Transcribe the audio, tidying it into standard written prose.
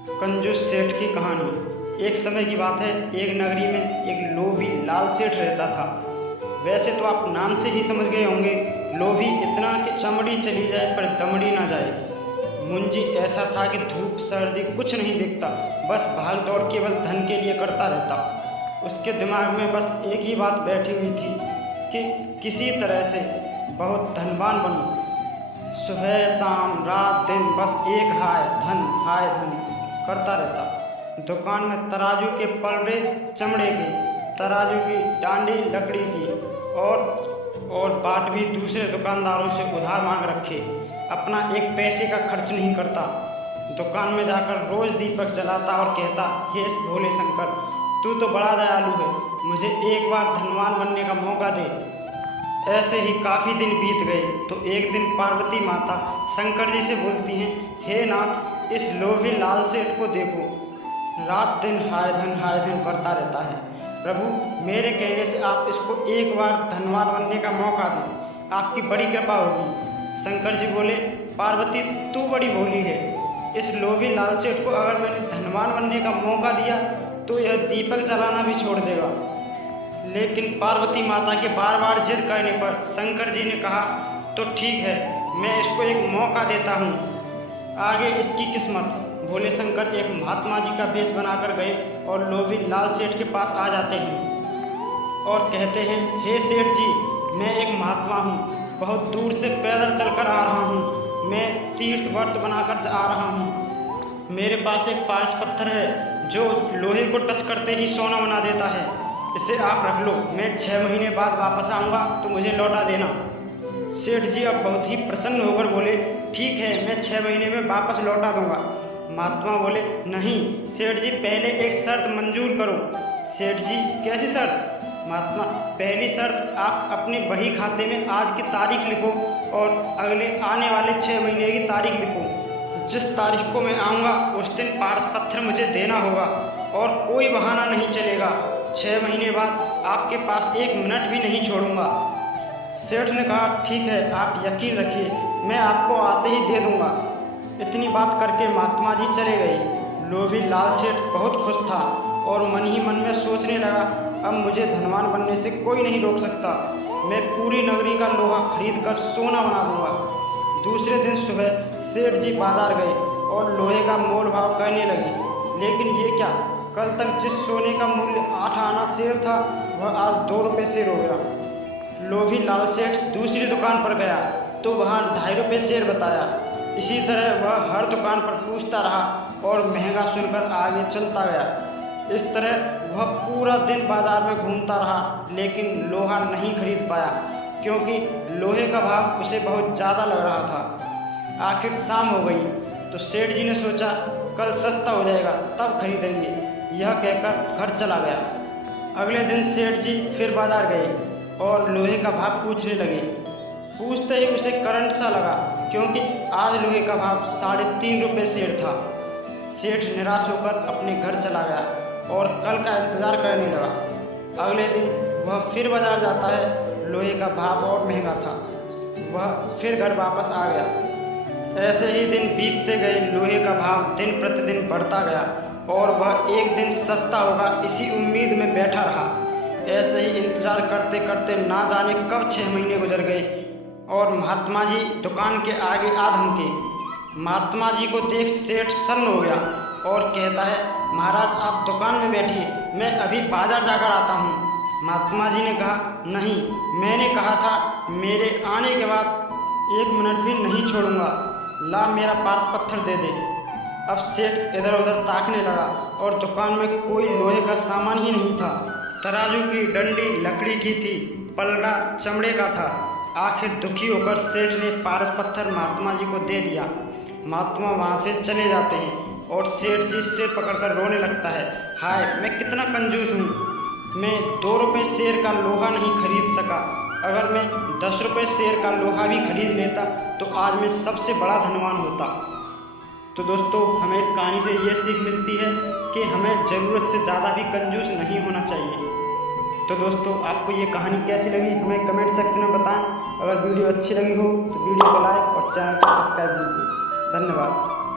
कंजूस सेठ की कहानी। एक समय की बात है, एक नगरी में एक लोभी लाल सेठ रहता था। वैसे तो आप नाम से ही समझ गए होंगे, लोभी इतना कि चमड़ी चली जाए पर दमड़ी ना जाए। मुंजी ऐसा था कि धूप सर्दी कुछ नहीं दिखता, बस भाग दौड़ केवल धन के लिए करता रहता। उसके दिमाग में बस एक ही बात बैठी हुई थी कि किसी तरह से बहुत धनवान बनूं। सुबह शाम रात दिन बस एक हाय धन करता रहता। दुकान में तराजू के पलड़े चमड़े के, तराजू की डांडी लकड़ी की, और बाट भी दूसरे दुकानदारों से उधार मांग रखे। अपना एक पैसे का खर्च नहीं करता। दुकान में जाकर रोज दीपक जलाता और कहता, हे भोले शंकर, तू तो बड़ा दयालु है, मुझे एक बार धनवान बनने का मौका दे। ऐसे ही काफ़ी दिन बीत गए तो एक दिन पार्वती माता शंकर जी से बोलती हैं, हे नाथ, इस लोभी लाल सेठ को देखो, रात दिन हाय धन करता रहता है। प्रभु, मेरे कहने से आप इसको एक बार धनवान बनने का मौका दें, आपकी बड़ी कृपा होगी। शंकर जी बोले, पार्वती तू बड़ी भोली है, इस लोभी लाल सेठ को अगर मैंने धनवान बनने का मौका दिया तो यह दीपक जलाना भी छोड़ देगा। लेकिन पार्वती माता के बार बार जिद करने पर शंकर जी ने कहा, तो ठीक है, मैं इसको एक मौका देता हूँ, आगे इसकी किस्मत। भोले शंकर एक महात्मा जी का वेश बनाकर गए और लोभी लाल सेठ के पास आ जाते हैं और कहते हैं, हे सेठ जी, मैं एक महात्मा हूँ, बहुत दूर से पैदल चलकर आ रहा हूँ, मैं तीर्थ व्रत बनाकर आ रहा हूँ। मेरे पास एक पारस पत्थर है जो लोहे को टच करते ही सोना बना देता है, इसे आप रख लो, मैं 6 महीने बाद वापस आऊँगा तो मुझे लौटा देना। सेठ जी अब बहुत ही प्रसन्न होकर बोले, ठीक है, मैं 6 महीने में वापस लौटा दूंगा। महात्मा बोले, नहीं सेठ जी, पहले एक शर्त मंजूर करो। सेठ जी, कैसी शर्त? महात्मा, पहली शर्त, आप अपने बही खाते में आज की तारीख लिखो और अगले आने वाले 6 महीने की तारीख लिखो। जिस तारीख को मैं आऊँगा उस दिन पारस पत्थर मुझे देना होगा और कोई बहाना नहीं चलेगा। 6 महीने बाद आपके पास 1 मिनट भी नहीं छोड़ूंगा। सेठ ने कहा, ठीक है, आप यकीन रखिए, मैं आपको आते ही दे दूंगा। इतनी बात करके महात्मा जी चले गए। लोभी लाल सेठ बहुत खुश था और मन ही मन में सोचने लगा, अब मुझे धनवान बनने से कोई नहीं रोक सकता, मैं पूरी नगरी का लोहा खरीद कर सोना बना दूंगा। दूसरे दिन सुबह सेठ जी बाजार गए और लोहे का मोल भाव करने लगे। लेकिन ये क्या, कल तक जिस सोने का मूल्य 8 आना शेर था वह आज 2 रुपये शेर हो गया। लोभी लाल सेठ दूसरी दुकान पर गया तो वहाँ 2.5 रुपये शेर बताया। इसी तरह वह हर दुकान पर पूछता रहा और महंगा सुनकर आगे चलता गया। इस तरह वह पूरा दिन बाजार में घूमता रहा लेकिन लोहा नहीं खरीद पाया, क्योंकि लोहे का भाव उसे बहुत ज़्यादा लग रहा था। आखिर शाम हो गई तो सेठ जी ने सोचा, कल सस्ता हो जाएगा तब खरीदेंगे। यह कहकर घर चला गया। अगले दिन सेठ जी फिर बाजार गए और लोहे का भाव पूछने लगे। पूछते ही उसे करंट सा लगा, क्योंकि आज लोहे का भाव 3.5 रुपये शेर था। सेठ निराश होकर अपने घर चला गया और कल का इंतज़ार करने लगा। अगले दिन वह फिर बाजार जाता है, लोहे का भाव और महंगा था। वह फिर घर वापस आ गया। ऐसे ही दिन बीतते गए, लोहे का भाव दिन प्रतिदिन बढ़ता गया और वह एक दिन सस्ता होगा इसी उम्मीद में बैठा रहा। ऐसे ही इंतज़ार करते करते ना जाने कब 6 महीने गुजर गए और महात्मा जी दुकान के आगे आ धमके। महात्मा जी को देख सेठ सन्न हो गया और कहता है, महाराज आप दुकान में बैठिए, मैं अभी बाजार जाकर आता हूँ। महात्मा जी ने कहा, नहीं, मैंने कहा था मेरे आने के बाद 1 मिनट भी नहीं छोड़ूंगा, ला मेरा पारस पत्थर दे दे। अब सेठ इधर उधर ताकने लगा और दुकान में कोई लोहे का सामान ही नहीं था। तराजू की डंडी लकड़ी की थी, पलड़ा चमड़े का था। आखिर दुखी होकर सेठ ने पारस पत्थर महात्मा जी को दे दिया। महात्मा वहाँ से चले जाते हैं और सेठ जी सिर पकड़कर रोने लगता है, हाय मैं कितना कंजूस हूँ, मैं 2 रुपये शेर का लोहा नहीं खरीद सका। अगर मैं 10 रुपये शेर का लोहा भी खरीद लेता तो आज मैं सबसे बड़ा धनवान होता। तो दोस्तों, हमें इस कहानी से ये सीख मिलती है कि हमें ज़रूरत से ज़्यादा भी कंजूस नहीं होना चाहिए। तो दोस्तों, आपको ये कहानी कैसी लगी हमें कमेंट सेक्शन में बताएं। अगर वीडियो अच्छी लगी हो तो वीडियो को लाइक और चैनल को सब्सक्राइब कीजिए। धन्यवाद।